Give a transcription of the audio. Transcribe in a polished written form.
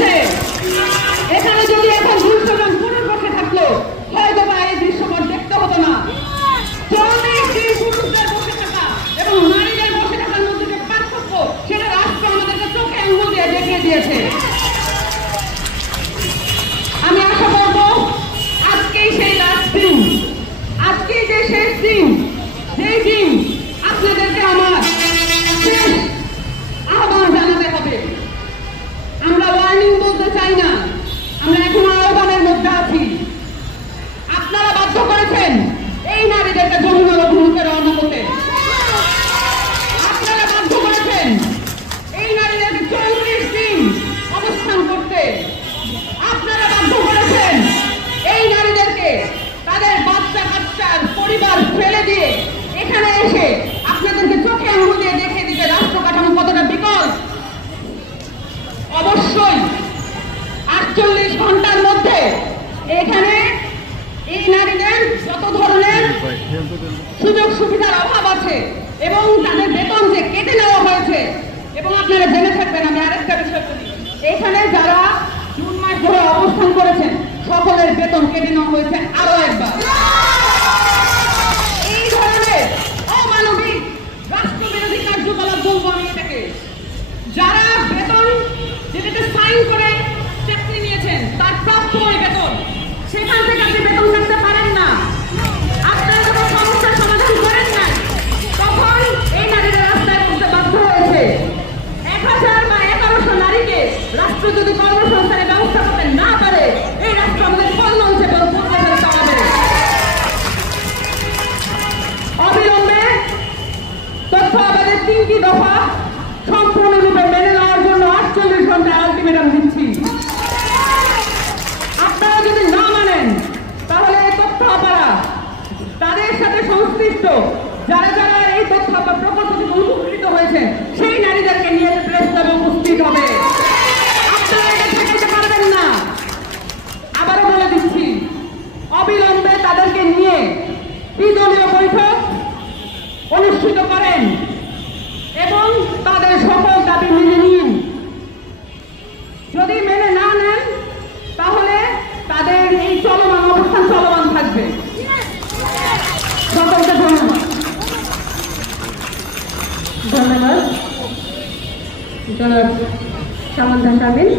হয়েছে। এখানে যদি এখন 200 জন পুরুষ বসে থাকলো হয়তো বা এই দৃশ্যপট দেখতে হতো না। 40 পুরুষদের বসে থাকা এবং নারীদের বসে থাকার মধ্যে যে পার্থক্য সেটা রাষ্ট্র আমাদেরকে চোখে আঙুল দিয়ে দেখিয়ে দিয়েছে। আমি আশা করব আজকেই সেই লাস্ট দিন, আজকেই যে শেষ দিন, যেই দিন আপনাদেরকে আমার শেষ আহ্বান জানাতে হবে। আমরা ওয়ার্নিং বলতে চাই না, আমরা এখন আহ্বানের মধ্যে আছি। আপনারা বাধ্য করেছেন এই নারীদেরকে যমুনার অভিমুখে রওনা হতে। আপনারা বাধ্য করেছেন এই নারীদেরকে 40 দিন অবস্থান করতে। আপনারা বাধ্য করেছেন এই নারীদেরকে তাদের বাচ্চা কাচ্চার পরিবার ফেলে দিয়ে এখানে এসে আপনাদেরকে চোখে আঙুল দিয়ে দেখিয়ে দিতে রাষ্ট্র কাঠামো কতটা বিকল। অবশ্যই 48 ঘন্টার মধ্যে এখানে এই নারীদের যত ধরনের সুযোগ সুবিধার অভাব আছে এবং তাদের বেতন যে কেটে নেওয়া হয়েছে, এবং আপনারা জেনে থাকবেন, আমি আরেকটা বিষয় বলি, এখানে যারা জুন মাস ধরে অবস্থান করেছেন সকলের বেতন কেটে নেওয়া হয়েছে আরো একবার। এই ধরনের অমানবিক রাষ্ট্রবিরোধী কার্যকলাপ বলবো আমি এটাকে। যারা বেতন যেটাতে সাইন করে চাকরি নিয়েছেন তার প্রাপ্য ওই বেতন, সেখান থেকে আপনি বেতন কাটতে পারেন না। আপনারা যখন সমস্যার সমাধান করেন না তখন এই নারীরা রাস্তায় উঠতে বাধ্য হয়েছে। 1000 বা 1100 নারীকে রাষ্ট্র যদি কর্মসংস্থানের ব্যবস্থা করতে না পারে এই রাষ্ট্র আমাদের পণ্য হিসেবে উপরে ফেলতে হবে। অবিলম্বে তথ্য আবাদের 3টি দফা সম্পূর্ণরূপে মেনে নেওয়ার জন্য 48 ঘন্টা আলটিমেটাম দিচ্ছি। আপনারা যদি না মানেন তাহলে এই তথ্য আপারা তাদের সাথে সংশ্লিষ্ট যারা যারা এই তথ্য আপা প্রকল্প থেকে উপকৃত হয়েছে সেই নারীদেরকে নিয়ে প্রেস ক্লাবে উপস্থিত হবে। আপনারা এটা ঠেকাতে পারবেন না। আবারও বলে দিচ্ছি, অবিলম্বে তাদেরকে নিয়ে দ্বিদলীয় বৈঠক অনুষ্ঠিত করেন এবং তাদের সকল দাবি মেনে নিন। যদি মেনে না নেন তাহলে তাদের এই চলমান অবস্থান চলমান থাকবে। সকলকে ধন্যবাদ। ধন্যবাদ জনাব সামান্তা শারমিন।